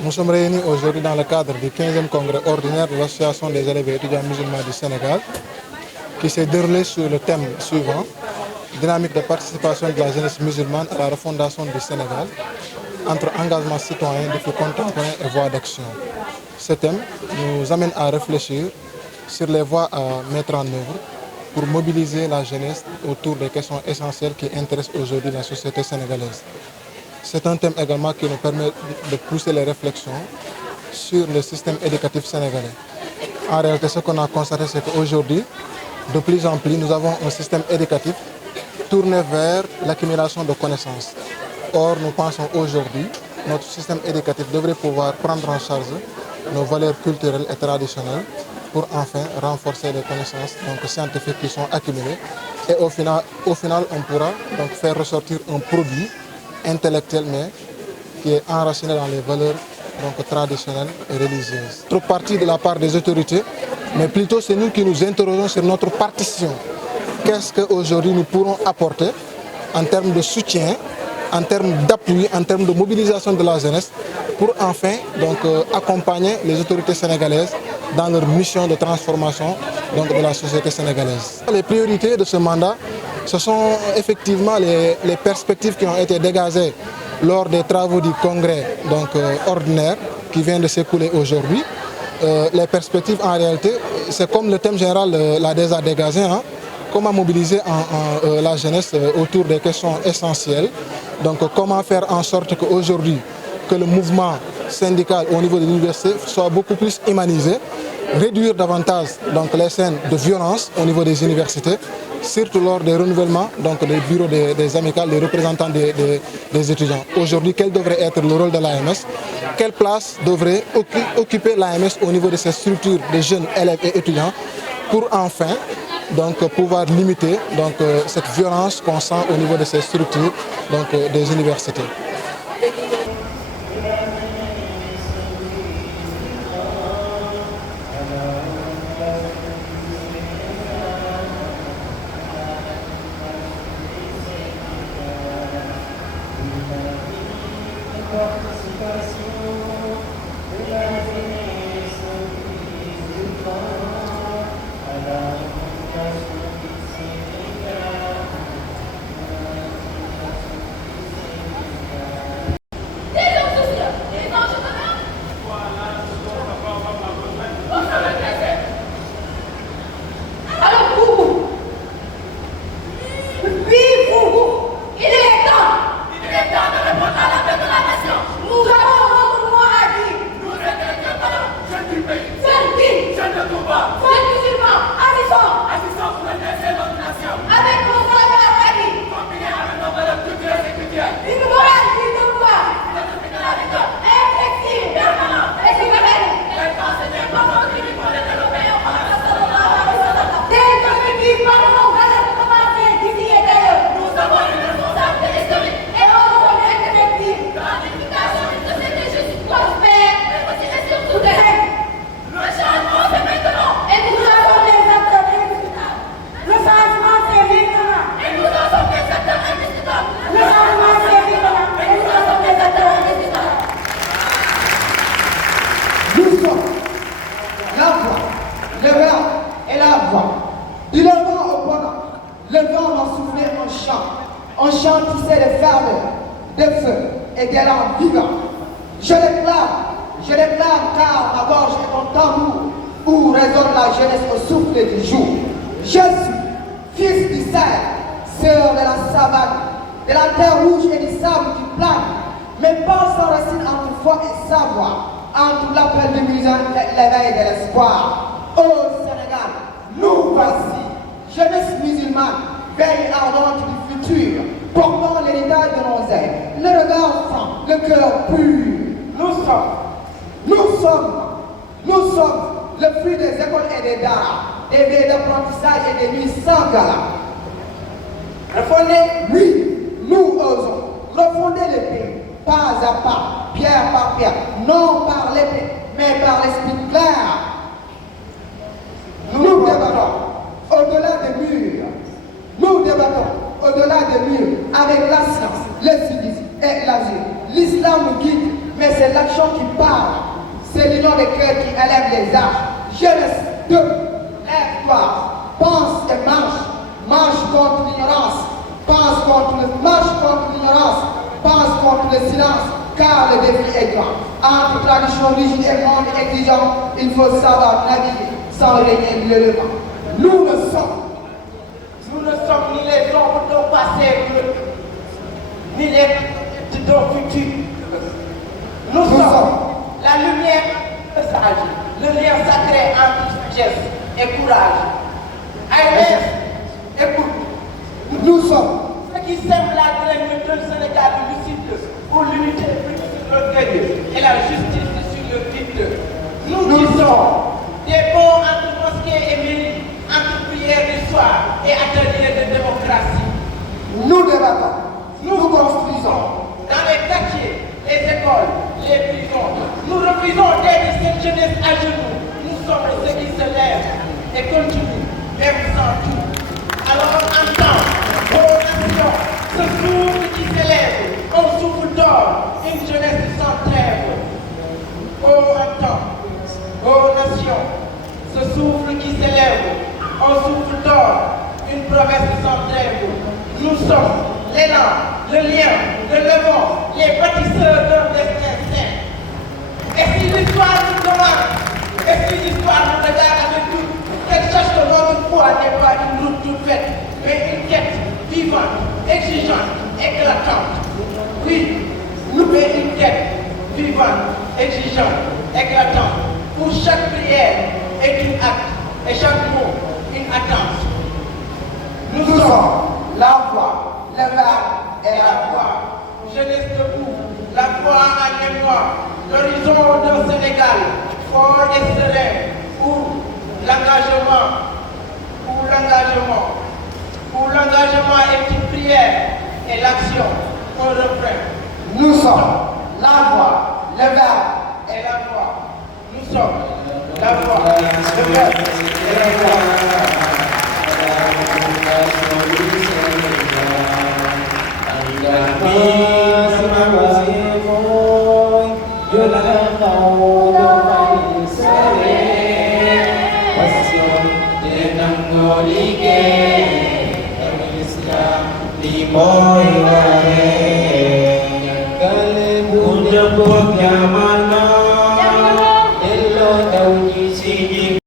Nous sommes réunis aujourd'hui dans le cadre du 15e congrès ordinaire de l'Association des élèves et étudiants musulmans du Sénégal qui s'est déroulé sur le thème suivant: dynamique de participation de la jeunesse musulmane à la refondation du Sénégal entre engagement citoyen, défis contemporains et voies d'action. Ce thème nous amène à réfléchir sur les voies à mettre en œuvre pour mobiliser la jeunesse autour des questions essentielles qui intéressent aujourd'hui la société sénégalaise. C'est un thème également qui nous permet de pousser les réflexions sur le système éducatif sénégalais. En réalité, ce qu'on a constaté, c'est qu'aujourd'hui, de plus en plus, nous avons un système éducatif tourné vers l'accumulation de connaissances. Or, nous pensons aujourd'hui, notre système éducatif devrait pouvoir prendre en charge nos valeurs culturelles et traditionnelles pour enfin renforcer les connaissances scientifiques qui sont accumulées. Et au final, on pourra donc faire ressortir un produit intellectuel, mais qui est enraciné dans les valeurs traditionnelles et religieuses. Trop partie de la part des autorités, mais plutôt c'est nous qui nous interrogeons sur notre partition. Qu'est-ce qu'aujourd'hui nous pourrons apporter en termes de soutien, en termes d'appui, en termes de mobilisation de la jeunesse pour enfin accompagner les autorités sénégalaises dans leur mission de transformation de la société sénégalaise. Les priorités de ce mandat, ce sont effectivement les perspectives qui ont été dégagées lors des travaux du congrès ordinaire qui vient de s'écouler aujourd'hui. Les perspectives en réalité, c'est comme le thème général l'a déjà dégagé, comment mobiliser la jeunesse autour des questions essentielles. Donc comment faire en sorte qu'aujourd'hui, que le mouvement syndical au niveau de l'université soit beaucoup plus humanisé, réduire davantage les scènes de violence au niveau des universités, surtout lors des renouvellements des bureaux des amicales, des représentants des étudiants. Aujourd'hui, quel devrait être le rôle de l'AMS? Quelle place devrait occuper l'AMS au niveau de ces structures de jeunes élèves et étudiants pour enfin pouvoir limiter cette violence qu'on sent au niveau de ces structures des universités. Un chant tissé de ferveur, de feu et d'élan vivant. Je déclame car ma gorge est un tambour où résonne la jeunesse au souffle du jour. Je suis fils du cerf, sœur de la savane, de la terre rouge et du sable qui plane. Mes pas s'enracinent entre foi et savoir, entre l'appel du musulman et l'éveil de l'espoir. Ô Sénégal, nous voici, jeunesse musulmane, veille ardente du futur, portant l'héritage de nos ailes, le regard franc, le cœur pur. Nous sommes le fruit des écoles et des daras, des veilles d'apprentissage et des nuits sans gala. Refonder, oui, nous osons refonder le pays, pas à pas, pierre par pierre, non par l'épée, mais par l'esprit clair. Nous débattons au-delà des murs. Nous débattons au-delà des murs avec la science, le civisme et l'azur. L'islam nous guide, mais c'est l'action qui parle. C'est l'union des cœurs qui élève les arches. Jeunesse, lève-toi, pense et marche. Marche contre l'ignorance. Marche contre l'ignorance. Pense contre le silence, car le défi est grand. Entre tradition rigide et monde exigeant, il faut savoir naviguer sans régner le levant. Nous ne sommes ni les ombres d'un passé ni les d'un futur. Nous sommes la lumière, le sage, le lien sacré entre sagesse et courage. Allez, écoute, nous sommes ceux qui sèment la graine de Sénégal lucide pour l'unité sur l'orgueil et la justice sur le vide. Nous disons des ponts entre mosquées et mairies, entre prières du soir et ateliers de démocratie. Nous débattons, nous construisons dans les quartiers, les écoles, les prisons. Nous refusons d'être cette jeunesse à genoux. Nous sommes ceux qui se lèvent et continuent, même sans tout. Alors entends, vos nations, ce souffle qui s'élève, un souffle d'or, une jeunesse sans trêve. Oh entends, vos nations, ce souffle qui s'élève, un souffle d'or, une promesse sans trêve. Nous sommes l'élan, le lien, le levant, les bâtisseurs d'un destin saint. Et si l'histoire nous demande, et si l'histoire nous regarde avec nous, qu'elle cherche que notre foi n'est pas une route toute faite, mais une quête vivante, exigeante, éclatante. Oui, nous mais une quête vivante, exigeante, éclatante, où chaque prière est un acte et chaque mot une attente. Nous sommes la voix, le verbe et la voix. Jeunesse debout, la foi en mémoire, l'horizon d'un Sénégal fort et serein, où l'engagement est une prière et l'action un refrain. Nous sommes la voix, le verbe et la voix. Nous sommes la voix, le verbe et la voix. Di boy ware, yang kale punya pokemana.